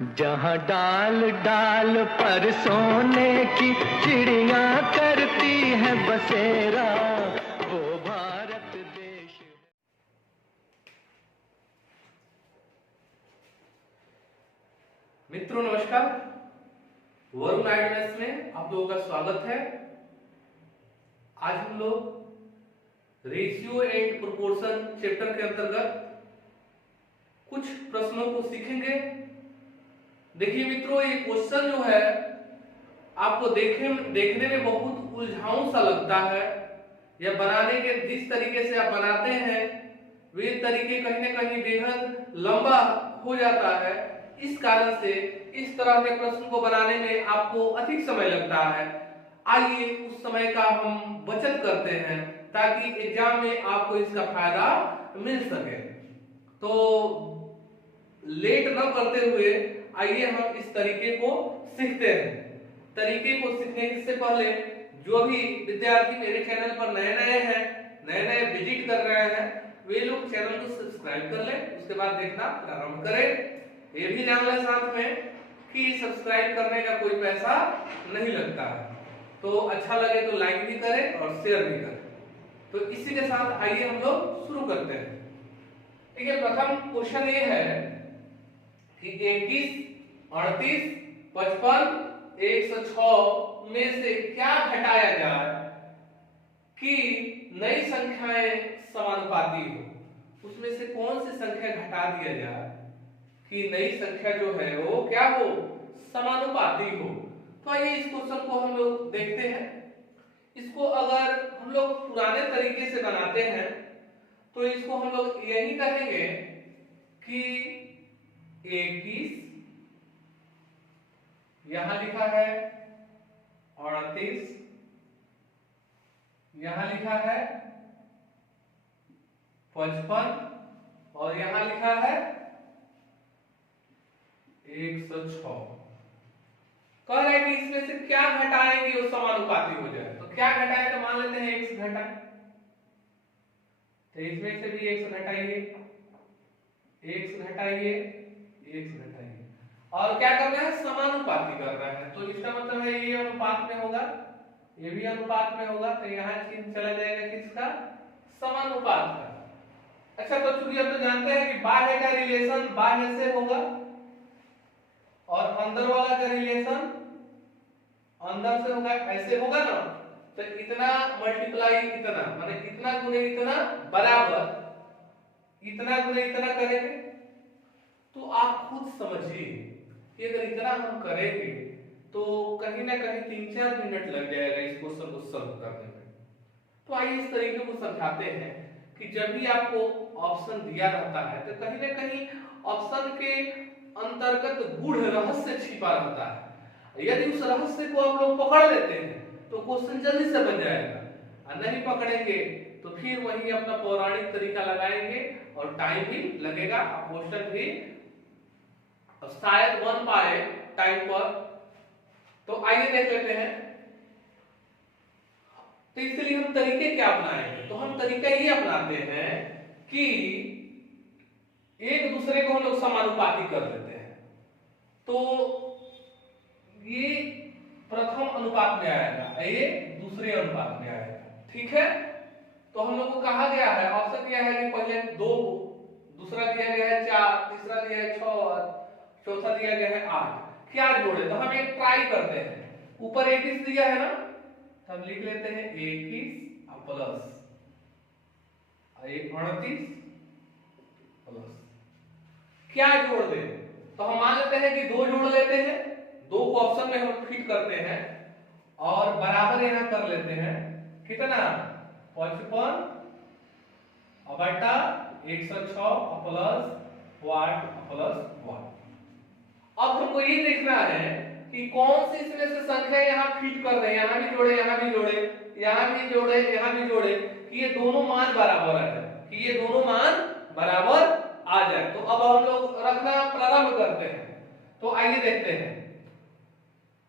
जहाँ डाल डाल पर सोने की चिड़िया करती है बसेरा, वो भारत देश है। मित्रों नमस्कार, वरुण आईएएस में आप लोगों का स्वागत है। आज हम लोग रेशियो एंड प्रोपोर्शन चैप्टर के अंतर्गत कुछ प्रश्नों को सीखेंगे। देखिए मित्रों, ये क्वेश्चन जो है आपको देखने में बहुत उलझाऊ सा लगता है, या बनाने के जिस तरीके से आप बनाते हैं वे तरीके कहीं ना कहीं बेहद लंबा हो जाता है। इस कारण से इस तरह के प्रश्न को बनाने में आपको अधिक समय लगता है। आइए उस समय का हम बचत करते हैं ताकि एग्जाम में आपको इसका फायदा मिल सके। तो लेट न करते हुए आइए हम इस तरीके को सीखते हैं। तरीके को सीखने से पहले जो भी विद्यार्थी मेरे चैनल पर नए नए विजिट कर रहे हैं, वे लोग चैनल को सब्सक्राइब कर लें, उसके बाद देखना प्रारंभ करें। ये भी जान लें साथ में कि सब्सक्राइब करने का कोई पैसा नहीं लगता है, तो अच्छा लगे तो लाइक भी करें और शेयर भी करें। तो इसी के साथ आइए हम लोग शुरू करते हैं। ठीक है, प्रथम क्वेश्चन ये है कि 21, 38, 55, 106 में से क्या घटाया जाए कि नई संख्याएं समानुपाती हो। उसमें से कौन सी संख्या घटा दिया जाए कि नई संख्या जो है वो क्या हो, समानुपाती हो। तो आइए इस क्वेश्चन को हम लोग देखते हैं। इसको अगर हम लोग पुराने तरीके से बनाते हैं तो इसको हम लोग यही कहेंगे कि 21 यहां लिखा है, 38 यहां लिखा है, 55 और यहां लिखा है 106। कह रहे हैं कि इसमें से क्या घटाएंगे वो समानुपाती हो जाए। तो क्या घटाए, तो मान लेते हैं x घटाए, तो इसमें से भी x घटाइए, x घटाइए, x घटाइए, और क्या करना है, समानुपाती करना है। तो इसका मतलब है ये अनुपात में होगा, ये भी अनुपात में होगा, तो यहाँ चिन्ह चला जाएगा किसका, समानुपात का। अच्छा, तो चूंकि हम तो जानते हैं कि बाह्य का रिलेशन बाह्य से होगा और अंदर वाला का रिलेशन अंदर से होगा, ऐसे होगा ना। तो इतना मल्टीप्लाई इतना, माने इतना गुणे इतना बराबर इतना गुणे इतना करेंगे। तो आप खुद समझिए कि अगर इतना हम करेंगे तो कहीं ना कहीं 3-4 मिनट लग जाएगा इस क्वेश्चन को सॉल्व करने में। तो आइए इस तरीके को समझाते हैं कि जब भी आपको ऑप्शन दिया रहता है तो कहीं ना कहीं ऑप्शन के अंतर्गत गूढ़ रहस्य छिपा रहता है। यदि उस रहस्य को आप लोग पकड़ लेते हैं तो क्वेश्चन जल्दी से बन जाएगा, और नहीं पकड़ेंगे तो फिर वही अपना पौराणिक तरीका लगाएंगे और टाइम भी लगेगा, क्वेश्चन भी शायद बन पाए टाइम पर। तो आइए देख लेते हैं। तो इसलिए हम तरीके क्या अपनाएंगे, तो हम तरीका ये अपनाते हैं कि एक दूसरे को हम लोग समानुपाती कर देते हैं। तो ये प्रथम अनुपात में आएगा, ये दूसरे अनुपात में आएगा। ठीक है, तो हम लोग को कहा गया है, ऑप्शन दिया है कि पहले 2, दूसरा दिया गया है 4, तीसरा दिया है 6, चौथा दिया गया है 8। क्या जोड़े, तो हम एक ट्राई करते हैं। ऊपर 21 दिया है ना, तो हम लिख लेते हैं 21 प्लस 38 प्लस क्या जोड़ दे, तो हम मान लेते हैं कि 2 जोड़ लेते हैं, 2 को ऑप्शन में हम फिट करते हैं और बराबर यहां कर लेते हैं। कितना, 55 बटा 106 प्लस 1 प्लस 1। अब हमको ये देखना है कि कौन सी इसमें से संख्या यहाँ फिट कर रहे हैं, यहाँ भी जोड़े, यहाँ भी जोड़े, यहाँ भी जोड़े, यहाँ भी जोड़े, कि ये दोनों मान बराबर आ जाए, कि ये दोनों मान बराबर आ जाए। तो अब हम लोग रखना प्रारंभ करते हैं। तो आइए देखते हैं,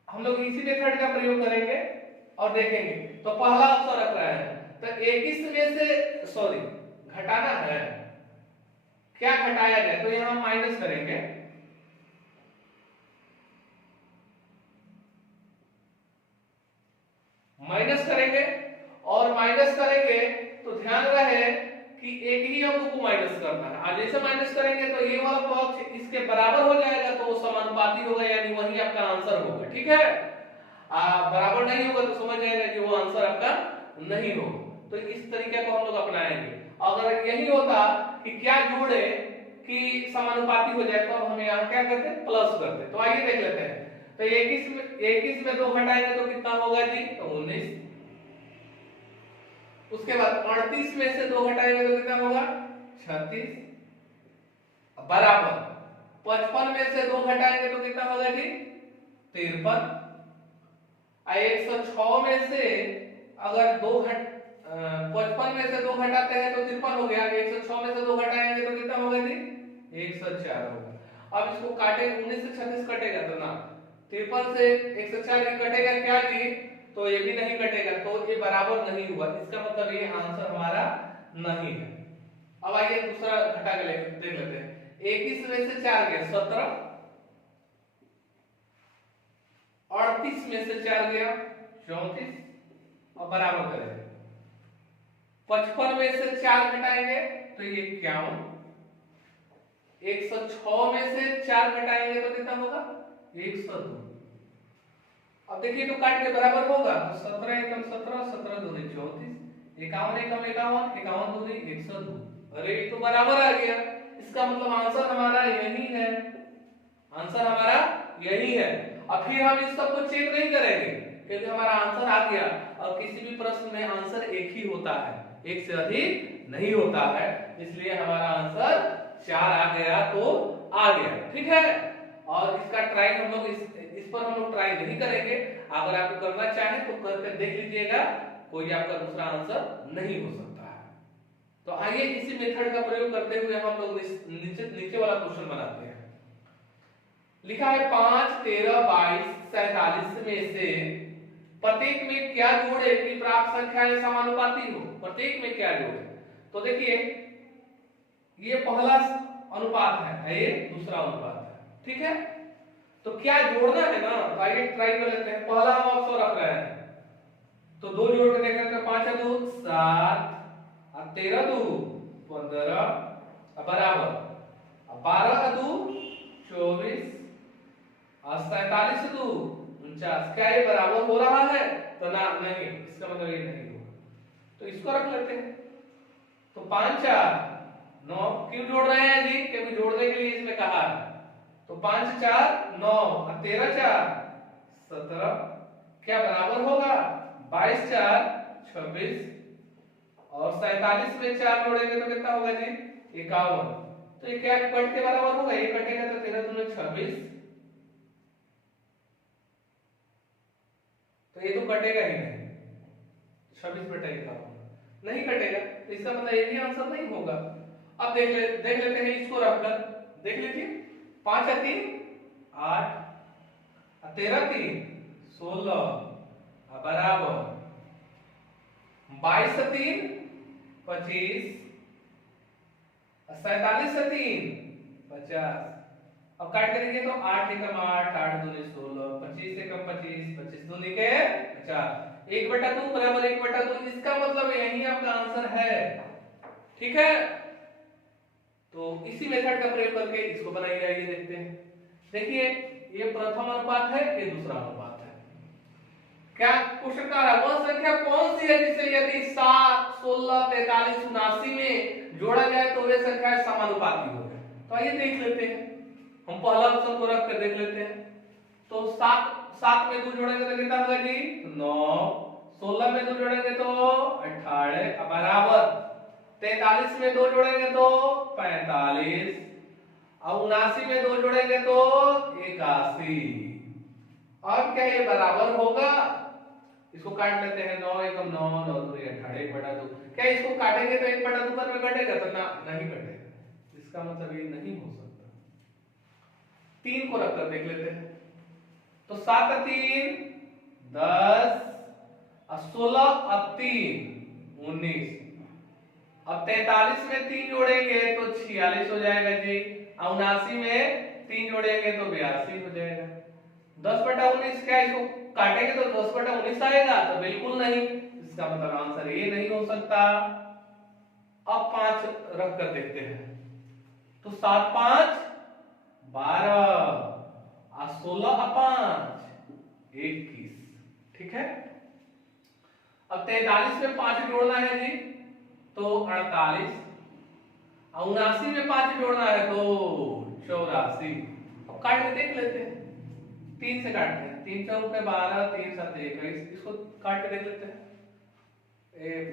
हम लोग इसी मेथड का प्रयोग करेंगे और देखेंगे। तो पहला ऑप्शन रख रहा है, तो 21 में से सॉरी घटाना है, क्या घटाया जाए, तो यहाँ माइनस करेंगे, माइनस करेंगे, और माइनस करेंगे तो ध्यान रहे कि एक ही अंक को माइनस करना है। आज जैसे माइनस करेंगे तो ये वाला पक्ष इसके बराबर हो जाएगा, तो वो समानुपाती होगा, यानी वही आपका आंसर होगा। ठीक है, बराबर नहीं होगा तो समझ जाएगा कि वो आंसर आपका नहीं होगा। तो इस तरीके को हम लोग अपनाएंगे। अगर यही होता कि क्या जोड़े कि समानुपाती हो जाए, तो अब हम यहाँ क्या करते हैं, प्लस करते। तो आइए देख लेते हैं। तो 21 में 2 घटाएंगे तो कितना होगा जी, तो 19। उसके बाद 38 में से 2 घटाएंगे तो कितना होगा, 36, बराबर 55 में से 2 घटाएंगे तो कितना होगा जी, 53। 106 में से अगर 55 में से 2 घटाते हैं तो 53 हो गया। 106 में से 2 घटाएंगे तो कितना होगा जी, 104 होगा। अब इसको काटेंगे, 19 से 36 कटेगा तो ना, 53 से 104 कटेगा क्या जी, तो ये भी नहीं कटेगा, तो ये बराबर नहीं हुआ। इसका मतलब ये आंसर हमारा नहीं है। अब आइए दूसरा घटा के देख लेते हैं। 21 में से 4 गया 17, 38 में से 4 गया 34, और बराबर करेंगे। 55 में से 4 घटाएंगे तो ये 51, 106 में से 4 घटाएंगे तो कितना होगा, 102। अब देखिए तो काट के बराबर होगा, तो 17 एकम 17, 17 दूनी 34, 51 एकम 51, 51 दूनी 102। अरे ये तो बराबर आ गया। इसका मतलब आंसर हमारा यही है, आंसर हमारा यही है। अब फिर हम इस सब को चेक नहीं करेंगे क्योंकि हमारा आंसर आ गया। और किसी भी प्रश्न में आंसर एक ही होता है, एक से अधिक नहीं होता है, इसलिए हमारा आंसर 4 आ गया तो आ गया। ठीक है, और इसका ट्राई हम लोग इस पर हम लोग ट्राई नहीं करेंगे। अगर आप करना चाहें तो करके देख लीजिएगा, कोई आपका दूसरा आंसर नहीं हो सकता है। तो आइए इसी मेथड का प्रयोग करते हुए हम लोग नीचे वाला क्वेश्चन बनाते हैं। लिखा है 5, 13, 22, 47 में से प्रत्येक में क्या जोड़े कि प्राप्त संख्याएं समानुपाती हो। प्रत्येक में क्या जोड़े, तो देखिए ये पहला अनुपात है, ये दूसरा अनुपात है। ठीक है, तो क्या जोड़ना है ना, तो आइए ट्राई कर लेते हैं। पहला हम ऑप्शन रख रहे हैं, तो 2 जोड़ के देख लेते हैं। 5 2 7, 13 2 15, बराबर 12 2 24, और 47 2 49। क्या ये बराबर हो रहा है, तो ना नहीं, इसका मतलब ये नहीं होगा। तो इसको रख लेते हैं। तो 5 4 9, क्यों जोड़ रहे हैं जी, क्योंकि जोड़ने के लिए इसमें कहा है। तो 5 4 9, 13 4 17, क्या बराबर होगा, 22 4 26, और 47 में 4 जोड़ेंगे तो कितना होगा जी, 51। तो ये क्या कट के बराबर होगा, ये कटेगा तो 13 दूनी 26, तो ये तो कटेगा ही नहीं, 26 बटा 51 नहीं कटेगा, तो इसका मतलब ये भी आंसर नहीं होगा। अब देख लेते हैं इसको रखकर, देख लीजिए। 5 3 8, 13 3 16, बराबर 22 3 25, 47 3 50। अब काट करेंगे तो 8 एकम 8, 8 दूनी 16, 25 एकम 25, 25 दूनी के 50, 1/2 बराबर 1/2। इसका मतलब यही आपका आंसर है। ठीक है, तो इसी मेथड का प्रयोग करके इसको बनाइए। आइए देखते हैं। देखिए ये प्रथम अनुपात है, ये दूसरा अनुपात है। क्या क्वेश्चन का है, वह संख्या कौन सी है जिसे यदि 7 16 43 79 में जोड़ा जाए तो वे संख्याएं समानुपाती हो जाए। तो आइए देख लेते हैं, हम पहला ऑप्शन को रख कर देख लेते हैं। तो 7 में 2 जोड़ेंगे तो कितना होगा जी, 9, 16 में 2 जोड़ेंगे तो 18, बराबर 43 में 2 जोड़ेंगे तो 45, और 79 में 2 जोड़ेंगे तो 81। अब क्या ये बराबर होगा, इसको काट लेते हैं। 9 एकम 9, 9 दूनी 18, 1/2। क्या इसको काटेंगे तो 1/2 पर में कटेगा, तो ना नहीं कटेगा, इसका मतलब ये नहीं हो सकता। 3 को रखकर देख लेते हैं। तो 7 3 10, 16 3 19। अब 43 में 3 जोड़ेंगे तो 46 हो जाएगा जी, और 79 में 3 जोड़ेंगे तो 82 हो जाएगा। 10/19 क्या, इसको काटेंगे तो 10/19 आएगा, तो बिल्कुल नहीं, इसका मतलब आंसर ये नहीं हो सकता। अब 5 रख कर देखते हैं, तो 7 5 12 और 16 5 21, ठीक है। अब 43 में 5 जोड़ना है जी, तो 48, 79 में 5 जोड़ना है तो 84। अब काट के देख लेते हैं, 3 से काटते हैं, 3 चौक पे 12, 3 7 21, इसको काट के देख लेते हैं।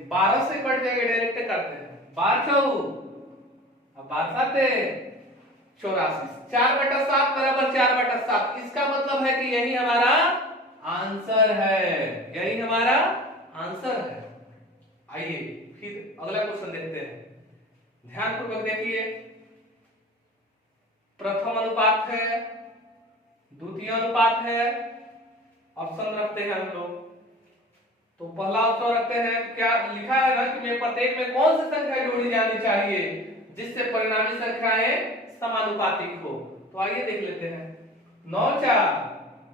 12 से कट जाएगा, डायरेक्ट करते हैं, 12 चौक, अब 12 7 84, 4/7 बराबर 4/7। इसका मतलब है कि यही हमारा आंसर है, यही हमारा आंसर है। आइए फिर अगला क्वेश्चन देखते हैं, ध्यानपूर्वक देखिए। प्रथम अनुपात है, द्वितीय अनुपात है, ऑप्शन रखते हैं हम लोग। तो पहला ऑप्शन रखते हैं, क्या लिखा है ना कि मैं प्रत्येक में कौन सी संख्या जोड़ी जानी चाहिए जिससे परिणामी संख्याएं समानुपातिक हो। तो आइए देख लेते हैं, 9 4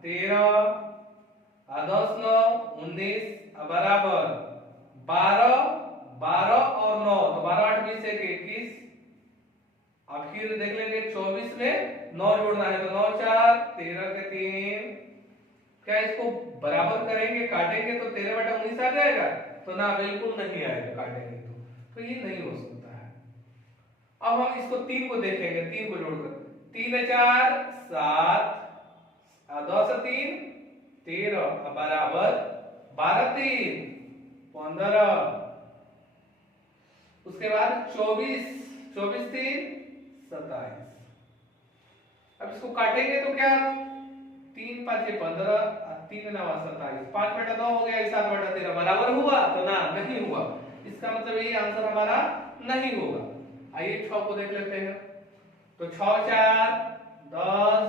13 10 9 19 बराबर 12 12 और 9, तो 12 8 20 21। अब फिर देख लेंगे 24 में 9 जोड़ना है, तो 9 4 13 के 3। क्या इसको बराबर करेंगे, काटेंगे तो 13/19 आ जाएगा, तो ना बिल्कुल नहीं आएगा काटेंगे तो ये नहीं हो सकता है। अब हम इसको 3 को देखेंगे, 3 को जोड़कर 3 4 7 10 3 13 बराबर 12 3 15। उसके बाद 24 24 3 27। अब इसको काटेंगे तो क्या 3 5 15 3 9 27, 5/2 हो गया, 7/13 बराबर हुआ, तो ना नहीं हुआ, इसका मतलब ये आंसर हमारा नहीं होगा। आइए 6 को देख लेते हैं, तो 6 4 10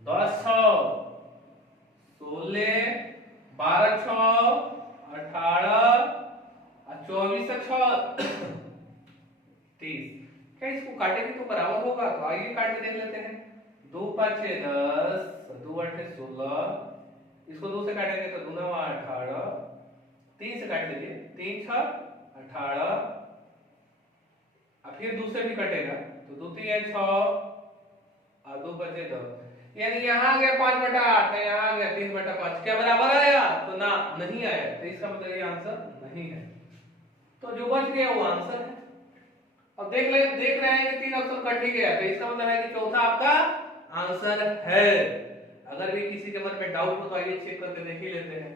10 6 16 12 6 18 और 24 6 30। क्या इसको काटेंगे तो बराबर होगा, तो आइए काट के देख लेते हैं। 2 5 10 2 8 16, इसको 2 से काटेंगे तो 2 9 18, 3 से काट लीजिए, 3 6 18, फिर 2 से भी कटेगा तो 2 3 6 और 2 5 10, यानी यहाँ आ गया 5/8 है, यहाँ आ गया 3/5। क्या बराबर आया, तो ना नहीं आया, तो इसका मतलब ये आंसर नहीं है। तो जो बच गया वो आंसर है। अब देख रहे हैं कि 3 ऑप्शन कट ही गया, तो इसका मतलब है कि चौथा आपका आंसर है। अगर भी किसी के मन में डाउट हो तो आइए चेक करके देख ही लेते हैं।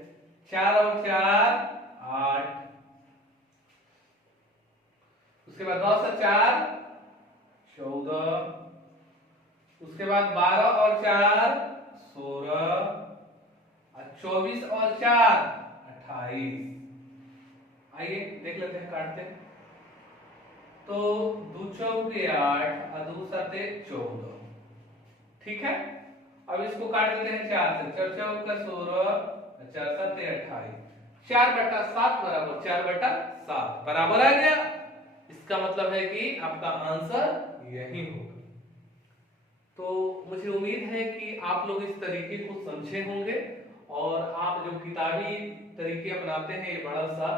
4 और 4 8, उसके बाद 10 और 4 14, उसके बाद 12 और 4 16 और 24 और 4 28। आइए देख लेते हैं, काटते हैं। तो 2 चौके 8 और 2 साते 14, ठीक है। अब इसको काट देते हैं 4 से, 4 चौका 16 और 4 साते 28, 4/7 बराबर 4/7 बराबर आ गया। इसका मतलब है कि आपका आंसर यही होगा। तो मुझे उम्मीद है कि आप लोग इस तरीके को समझे होंगे और आप जो किताबी तरीके अपनाते हैं ये बड़ा सा,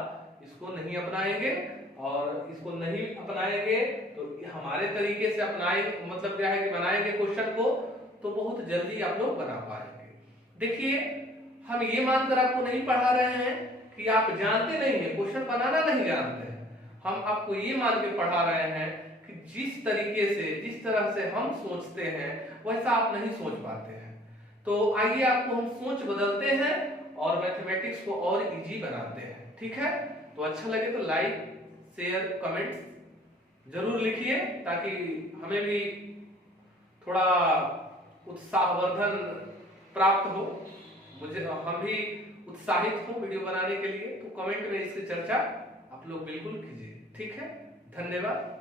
इसको नहीं अपनाएंगे, और इसको नहीं अपनाएंगे तो हमारे तरीके से अपनाए, मतलब क्या है कि बनाएंगे क्वेश्चन को, तो बहुत जल्दी आप लोग बना पाएंगे। देखिए हम ये मानकर आपको नहीं पढ़ा रहे हैं कि आप जानते नहीं है, क्वेश्चन बनाना नहीं जानते हैं। हम आपको ये मान के पढ़ा रहे हैं कि जिस तरीके से, जिस तरह से हम सोचते हैं वैसा आप नहीं सोच पाते हैं। तो आइए आपको हम सोच बदलते हैं और मैथमेटिक्स को और इजी बनाते हैं, ठीक है। तो अच्छा लगे तो लाइक शेयर कमेंट्स जरूर लिखिए, ताकि हमें भी थोड़ा उत्साहवर्धन प्राप्त हो, हम भी उत्साहित हो वीडियो बनाने के लिए। तो कमेंट में इसकी चर्चा आप लोग बिल्कुल कीजिए, ठीक है। धन्यवाद।